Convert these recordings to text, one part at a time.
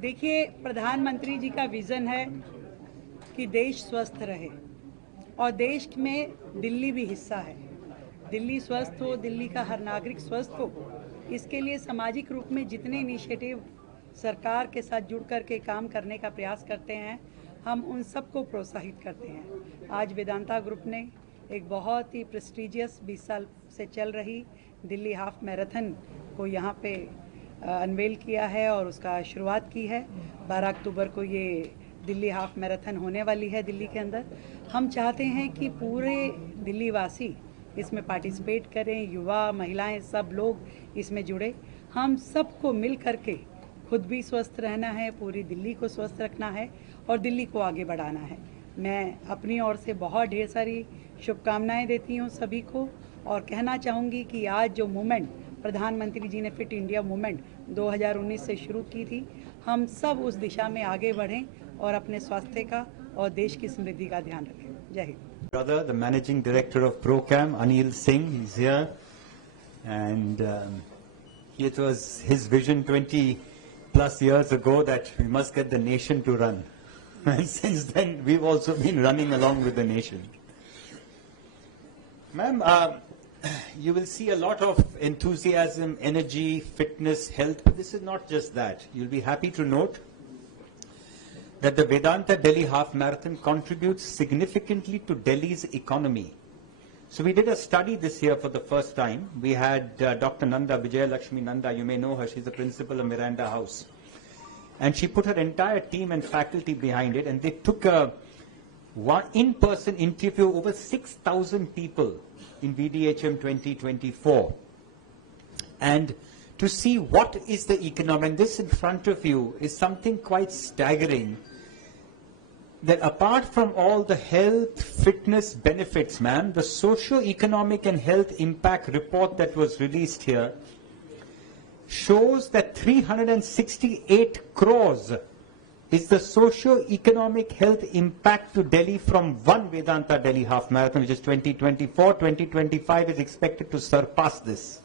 देखिए, प्रधानमंत्री जी का विजन है कि देश स्वस्थ रहे और देश में दिल्ली भी हिस्सा है। दिल्ली स्वस्थ हो, दिल्ली का हर नागरिक स्वस्थ हो, इसके लिए सामाजिक रूप में जितने इनिशिएटिव सरकार के साथ जुड़ कर के काम करने का प्रयास करते हैं, हम उन सबको प्रोत्साहित करते हैं। आज वेदांता ग्रुप ने एक बहुत ही प्रेस्टिजियस 20 साल से चल रही दिल्ली हाफ मैराथन को यहाँ पे अनवेल किया है और उसका शुरुआत की है। 12 अक्टूबर को ये दिल्ली हाफ मैराथन होने वाली है दिल्ली के अंदर। हम चाहते हैं कि पूरे दिल्ली वासी इसमें पार्टिसिपेट करें, युवा, महिलाएं, सब लोग इसमें जुड़े। हम सबको मिल करके खुद भी स्वस्थ रहना है, पूरी दिल्ली को स्वस्थ रखना है और दिल्ली को आगे बढ़ाना है। मैं अपनी ओर से बहुत ढेर सारी शुभकामनाएं देती हूँ सभी को और कहना चाहूँगी कि आज जो मूवमेंट प्रधानमंत्री जी ने फिट इंडिया मूवमेंट 2019 से शुरू की थी, हम सब उस दिशा में आगे बढ़ें और अपने स्वास्थ्य का और देश की समृद्धि का ध्यान रखें। जय Hind. Brother, the managing director of Procam, Anil Singh, he's here, and it was his vision 20 plus years ago that we must get the nation to run, and since then we've also been running along with the nation. Ma'am, you will see a lot of enthusiasm, energy, fitness, health, but this is not just that. You'll be happy to note that the Vedanta Delhi Half Marathon contributes significantly to Delhi's economy. So we did a study this year for the first time. We had Dr. Nanda, Vijaya Lakshmi Nanda, you may know her, she's the principal of Miranda House. And she put her entire team and faculty behind it, and they took a in-person interview over 6,000 people in VDHM 2024. And to see what is the economy, and this in front of you is something quite staggering, that apart from all the health, fitness benefits, ma'am, the socio-economic and health impact report that was released here shows that 368 crores is the socio-economic health impact to Delhi from one Vedanta Delhi Half Marathon, which is 2024. 2025 is expected to surpass this.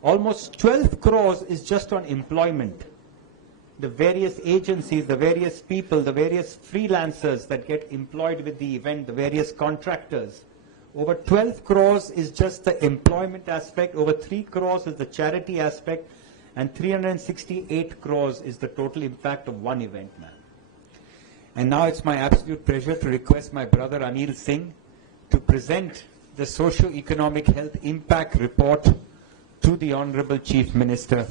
Almost 12 crores is just on employment. The various agencies, the various people, the various freelancers that get employed with the event, the various contractors. Over 12 crores is just the employment aspect, over 3 crores is the charity aspect, and 368 crores is the total impact of one event, ma'am. And now it's my absolute pleasure to request my brother Anil Singh to present the socio-economic health impact report to the Honorable Chief Minister.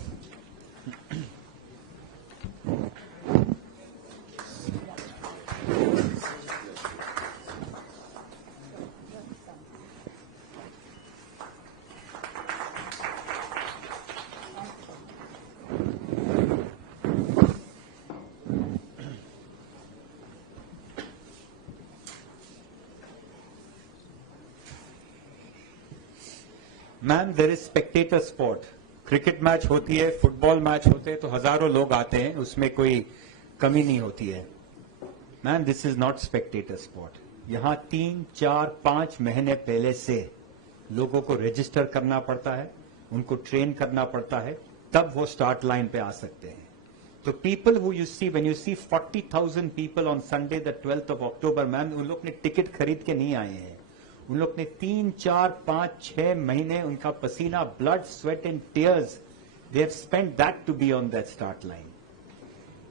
Ma'am, there is spectator sport. Cricket match होती है, football match होते हैं तो हजारों लोग आते हैं, उसमें कोई कमी नहीं होती है. Ma'am, this is not Spectator sport. यहाँ 3, 4, 5 महीने पहले से लोगों को रजिस्टर करना पड़ता है, उनको ट्रेन करना पड़ता है, तब वो स्टार्ट लाइन पे आ सकते हैं. तो people who you see, when you see 40,000 people on Sunday the 12th of October, ma'am, उन लोग ने टिकट खरीद के नहीं आए हैं. उन लोग ने 3, 4, 5, 6 महीने उनका पसीना, blood, sweat and tears, they have spent that to be on that start line.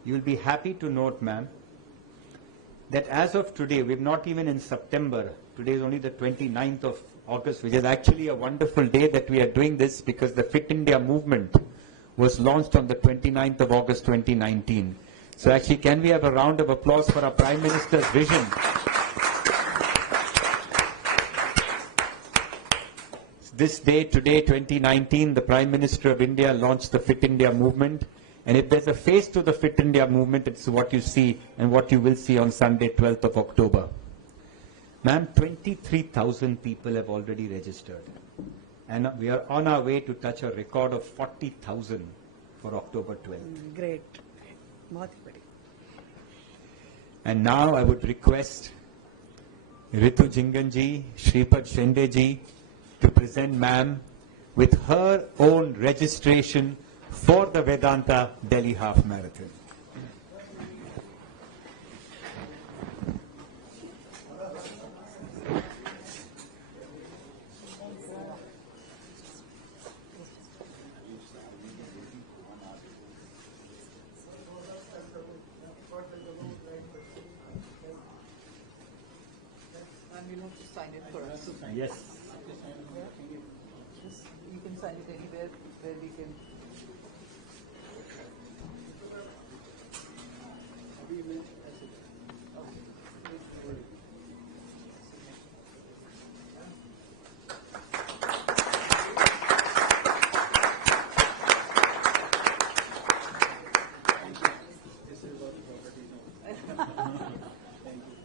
You will be happy to note, ma'am, that as of today, we're not even in September. Today is only the 29th of August, which is actually a wonderful day that we are doing this because the Fit India movement was launched on the 29th of August 2019. So actually, can we have a round of applause for our Prime Minister's vision? This day, today, 2019, the Prime Minister of India launched the Fit India movement. And if there's a face to the Fit India movement, it's what you see and what you will see on Sunday, 12th of October. Ma'am, 23,000 people have already registered. And we are on our way to touch a record of 40,000 for October 12th. Great. बहुत ही बढ़िया. And now I would request Ritu Jinganji, Shripad Shende ji, to present ma'am with her own registration for the Vedanta Delhi Half Marathon. And we'll have to sign it for us. Yes. You can sign it anywhere where we can.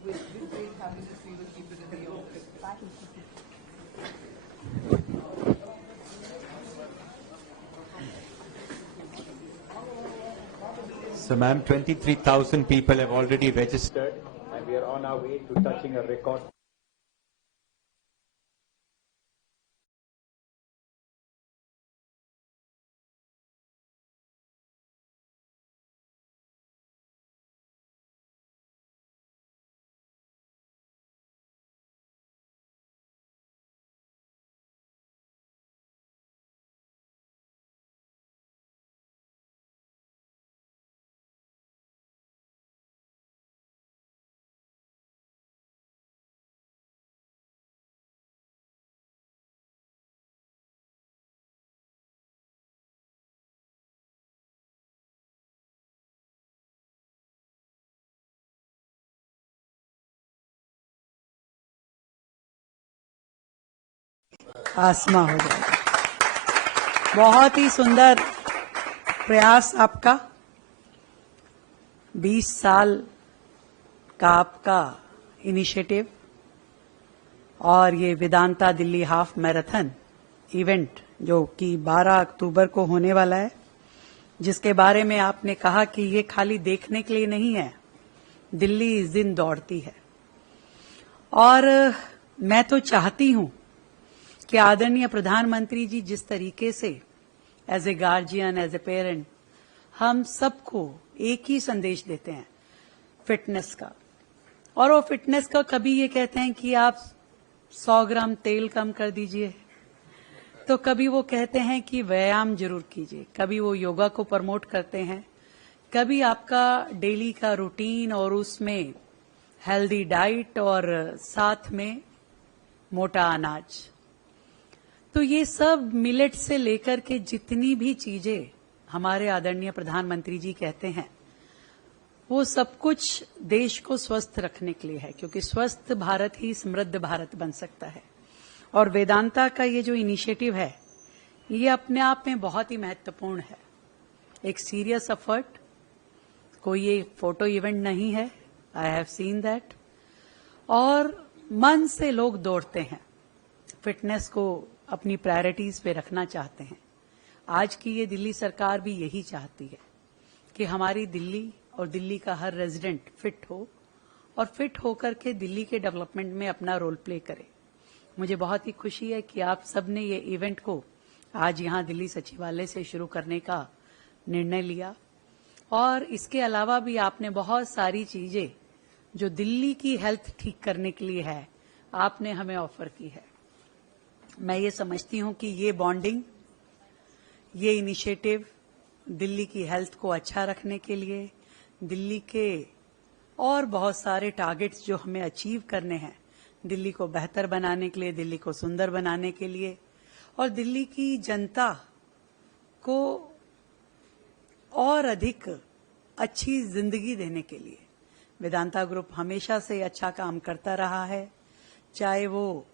With great happiness, we will keep it in the office. So, ma'am, 23,000 people have already registered, and we are on our way to touching a record. आसमां हो जाएगा। बहुत ही सुंदर प्रयास आपका, 20 साल का आपका इनिशिएटिव, और ये वेदांता दिल्ली हाफ मैराथन इवेंट जो कि 12 अक्टूबर को होने वाला है, जिसके बारे में आपने कहा कि ये खाली देखने के लिए नहीं है, दिल्ली इस दिन दौड़ती है। और मैं तो चाहती हूं कि आदरणीय प्रधानमंत्री जी जिस तरीके से as a guardian, as a parent, हम सबको एक ही संदेश देते हैं फिटनेस का, और वो फिटनेस का कभी ये कहते हैं कि आप 100 ग्राम तेल कम कर दीजिए, तो कभी वो कहते हैं कि व्यायाम जरूर कीजिए, कभी वो योगा को प्रमोट करते हैं, कभी आपका डेली का रूटीन और उसमें हेल्दी डाइट और साथ में मोटा अनाज। तो ये सब मिलेट से लेकर के जितनी भी चीजें हमारे आदरणीय प्रधानमंत्री जी कहते हैं, वो सब कुछ देश को स्वस्थ रखने के लिए है, क्योंकि स्वस्थ भारत ही समृद्ध भारत बन सकता है। और वेदांता का ये जो इनिशिएटिव है, ये अपने आप में बहुत ही महत्वपूर्ण है, एक सीरियस एफर्ट, कोई ये फोटो इवेंट नहीं है, आई हैव सीन दैट, और मन से लोग दौड़ते हैं, फिटनेस को अपनी प्रायोरिटीज पे रखना चाहते हैं। आज की ये दिल्ली सरकार भी यही चाहती है कि हमारी दिल्ली और दिल्ली का हर रेजिडेंट फिट हो, और फिट होकर के दिल्ली के डेवलपमेंट में अपना रोल प्ले करे। मुझे बहुत ही खुशी है कि आप सब ने ये इवेंट को आज यहाँ दिल्ली सचिवालय से शुरू करने का निर्णय लिया, और इसके अलावा भी आपने बहुत सारी चीजें जो दिल्ली की हेल्थ ठीक करने के लिए है, आपने हमें ऑफर की है। मैं ये समझती हूं कि ये बॉन्डिंग, ये इनिशिएटिव दिल्ली की हेल्थ को अच्छा रखने के लिए, दिल्ली के और बहुत सारे टारगेट्स जो हमें अचीव करने हैं, दिल्ली को बेहतर बनाने के लिए, दिल्ली को सुंदर बनाने के लिए, और दिल्ली की जनता को और अधिक अच्छी जिंदगी देने के लिए वेदांता ग्रुप हमेशा से अच्छा काम करता रहा है। चाहे वो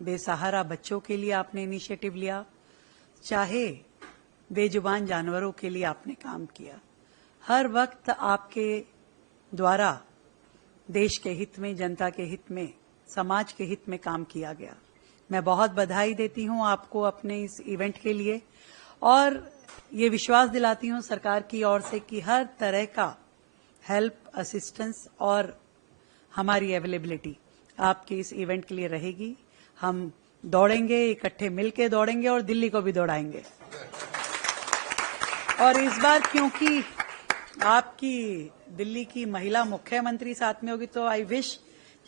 बेसहारा बच्चों के लिए आपने इनिशिएटिव लिया, चाहे बेजुबान जानवरों के लिए आपने काम किया, हर वक्त आपके द्वारा देश के हित में, जनता के हित में, समाज के हित में काम किया गया। मैं बहुत बधाई देती हूं आपको अपने इस इवेंट के लिए, और ये विश्वास दिलाती हूं सरकार की ओर से कि हर तरह का हेल्प, असिस्टेंस और हमारी अवेलेबिलिटी आपके इस इवेंट के लिए रहेगी। हम दौड़ेंगे, इकट्ठे मिलके दौड़ेंगे और दिल्ली को भी दौड़ाएंगे। और इस बार क्योंकि आपकी दिल्ली की महिला मुख्यमंत्री साथ में होगी तो आई विश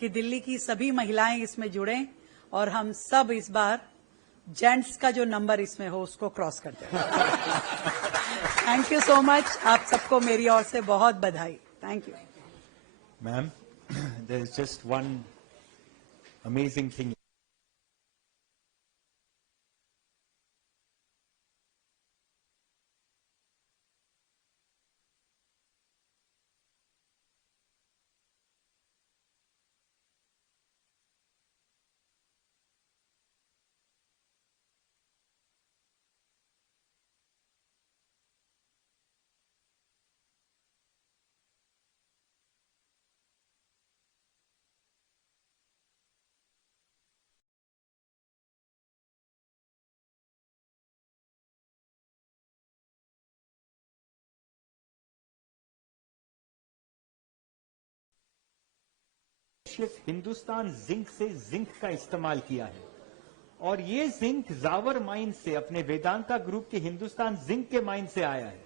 कि दिल्ली की सभी महिलाएं इसमें जुड़ें और हम सब इस बार जेंट्स का जो नंबर इसमें हो उसको क्रॉस कर दें। Thank you so much. आप सबको मेरी ओर से बहुत बधाई। Thank you. Ma'am, there is just one amazing thing. सिर्फ हिंदुस्तान जिंक से जिंक का इस्तेमाल किया है और ये जिंक जावर माइन से अपने वेदांता ग्रुप के हिंदुस्तान जिंक के माइन से आया है.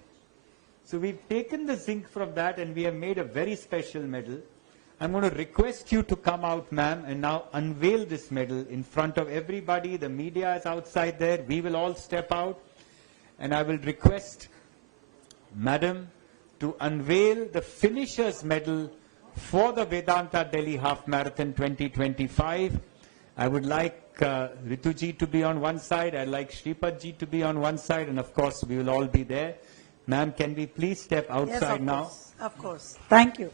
So we've taken the zinc from that and we have made a very special medal. I'm going to request you to come out, ma'am, and now unveil this medal in front of everybody. The media is outside there. We will all step out and I will request Madam to unveil the finisher's medal for the Vedanta Delhi Half Marathon 2025. I would like Ritu ji to be on one side. I'd like Shripad ji to be on one side. And of course, we will all be there. Ma'am, can we please step outside Yes, of now? course. Of course. Thank you.